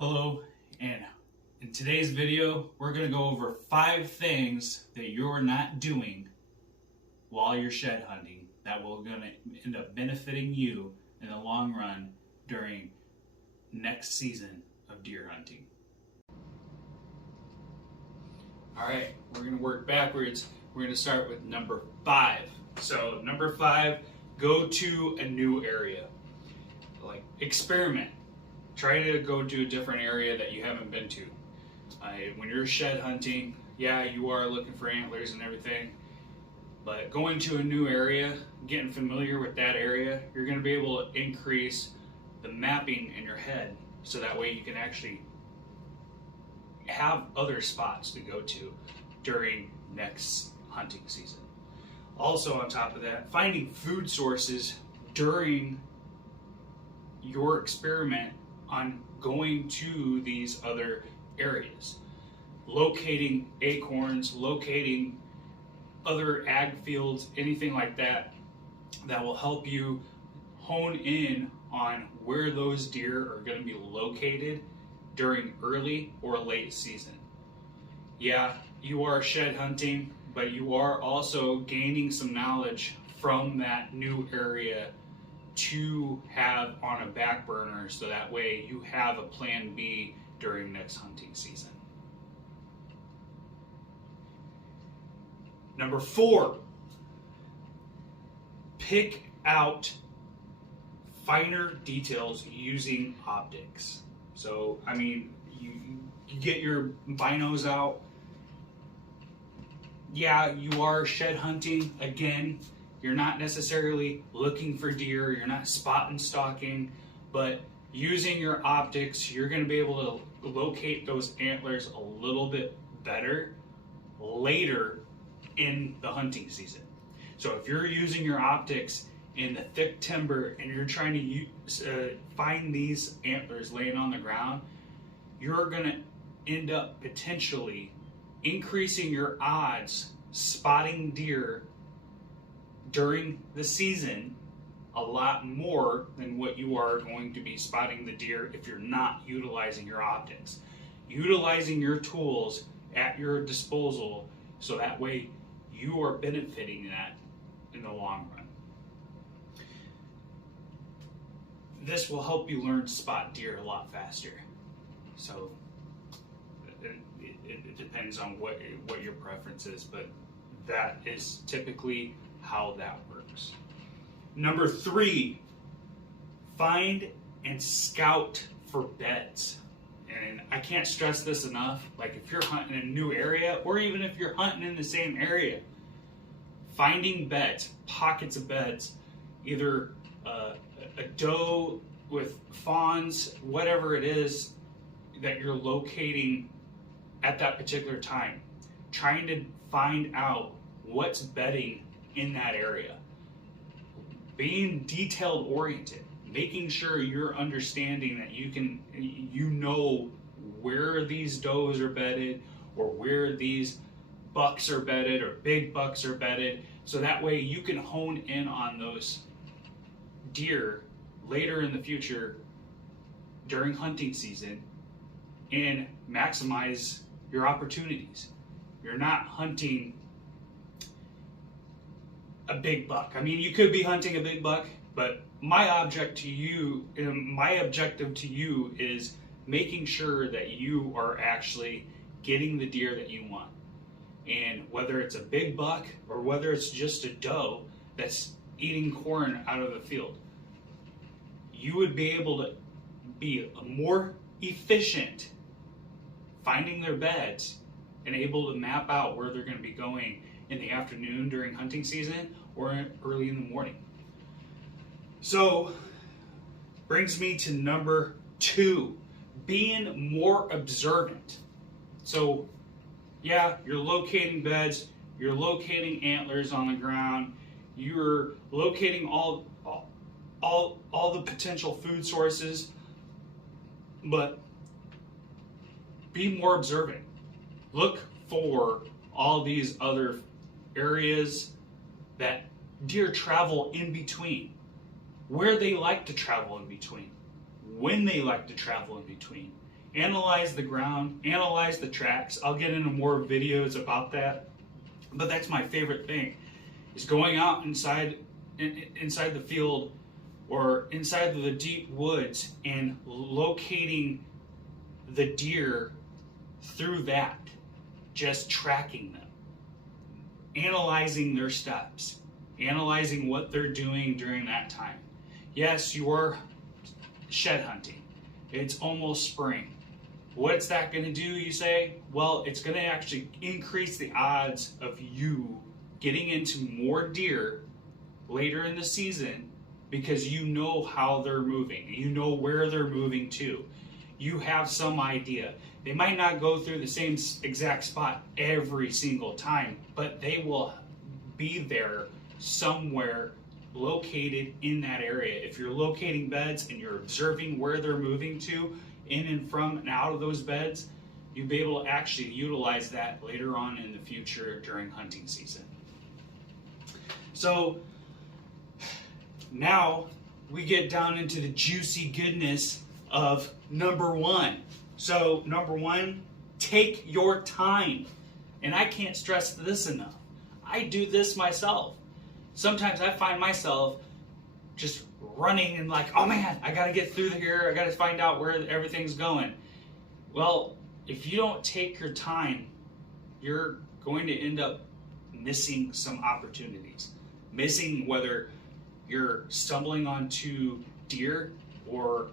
Hello, and in today's video, we're going to go over 5 things that you're not doing while you're shed hunting that will going to end up benefiting you in the long run during next season of deer hunting. Alright, we're going to work backwards. We're going to start with number 5. So, number 5, go to a new area. Like, experiment. Try to go to a different area that you haven't been to. When you're shed hunting, yeah, you are looking for antlers and everything, but going to a new area, getting familiar with that area, you're going to be able to increase the mapping in your head so that way you can actually have other spots to go to during next hunting season. Also, on top of that, finding food sources during your experiment on going to these other areas. Locating acorns, locating other ag fields, anything like that, that will help you hone in on where those deer are going to be located during early or late season. Yeah, you are shed hunting, but you are also gaining some knowledge from that new area to have on a back burner so that way you have a plan B during next hunting season. Number 4, pick out finer details using optics. So, I mean, you get your binos out. Yeah, you are shed hunting again. You're not necessarily looking for deer, you're not spot and stalking, but using your optics, you're going to be able to locate those antlers a little bit better later in the hunting season. So if you're using your optics in the thick timber and you're trying to find these antlers laying on the ground, you're going to end up potentially increasing your odds spotting deer during the season a lot more than what you are going to be spotting the deer if you're not utilizing your optics. Utilizing your tools at your disposal so that way you are benefiting that in the long run. This will help you learn to spot deer a lot faster. So it depends on what your preference is, but that is typically how that works. Number 3, find and scout for beds. And I can't stress this enough. Like if you're hunting in a new area, or even if you're hunting in the same area, finding beds, pockets of beds, either a doe with fawns, whatever it is that you're locating at that particular time, trying to find out what's bedding in that area. Being detailed oriented, making sure you're understanding that you know where these does are bedded or where these bucks are bedded or big bucks are bedded, so that way you can hone in on those deer later in the future during hunting season and maximize your opportunities. You're not hunting a big buck. I mean, you could be hunting a big buck, but my objective to you is making sure that you are actually getting the deer that you want. And whether it's a big buck or whether it's just a doe that's eating corn out of the field, you would be able to be more efficient finding their beds and able to map out where they're going to be going in the afternoon during hunting season or early in the morning. So, brings me to number 2, being more observant. So, yeah, you're locating beds, you're locating antlers on the ground, you're locating all the potential food sources, but be more observant. Look for all these other areas that deer travel in between, where they like to travel in between, when they like to travel in between. Analyze the ground, analyze the tracks. I'll get into more videos about that. But that's my favorite thing, is going out inside the field or inside the deep woods and locating the deer through that, just tracking them, analyzing their steps, analyzing what they're doing during that time. Yes, you are shed hunting. It's almost spring. What's that going to do, you say? Well, it's going to actually increase the odds of you getting into more deer later in the season, because you know how they're moving. You know where they're moving to. You have some idea. They might not go through the same exact spot every single time, but they will be there somewhere located in that area. If you're locating beds and you're observing where they're moving to, in and from and out of those beds, you'll be able to actually utilize that later on in the future during hunting season. So now we get down into the juicy goodness of number one. So number one, take your time. And I can't stress this enough. I do this myself. Sometimes I find myself just running and like, oh man, I gotta get through here. I gotta find out where everything's going. Well, if you don't take your time, you're going to end up missing some opportunities. Missing whether you're stumbling onto deer or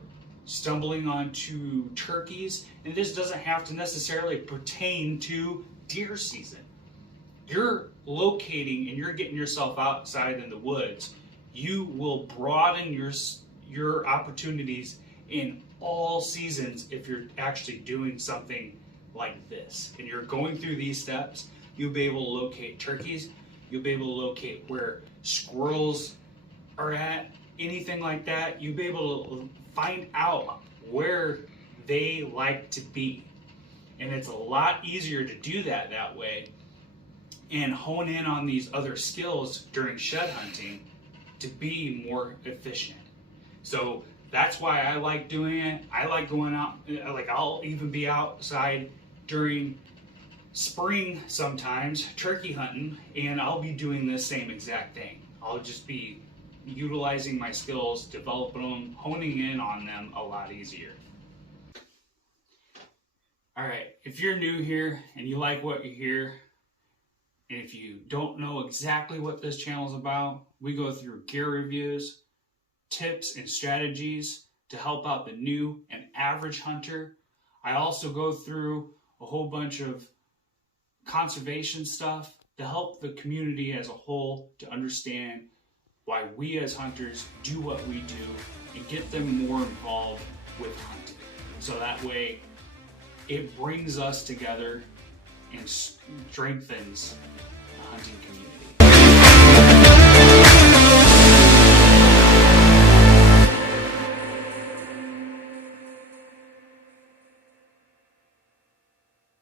stumbling onto turkeys. And this doesn't have to necessarily pertain to deer season. You're locating and you're getting yourself outside in the woods. You will broaden your opportunities in all seasons if you're actually doing something like this. And you're going through these steps, you'll be able to locate turkeys, you'll be able to locate where squirrels are at, anything like that. You'll be able to find out where they like to be. And it's a lot easier to do that way and hone in on these other skills during shed hunting to be more efficient. So that's why I like doing it. I like going out, like I'll even be outside during spring sometimes, turkey hunting, and I'll be doing the same exact thing. I'll just be utilizing my skills, developing them, honing in on them a lot easier. All right, if you're new here and you like what you hear, and if you don't know exactly what this channel is about, we go through gear reviews, tips and strategies to help out the new and average hunter. I also go through a whole bunch of conservation stuff to help the community as a whole to understand why we as hunters do what we do and get them more involved with hunting. So that way it brings us together and strengthens the hunting community.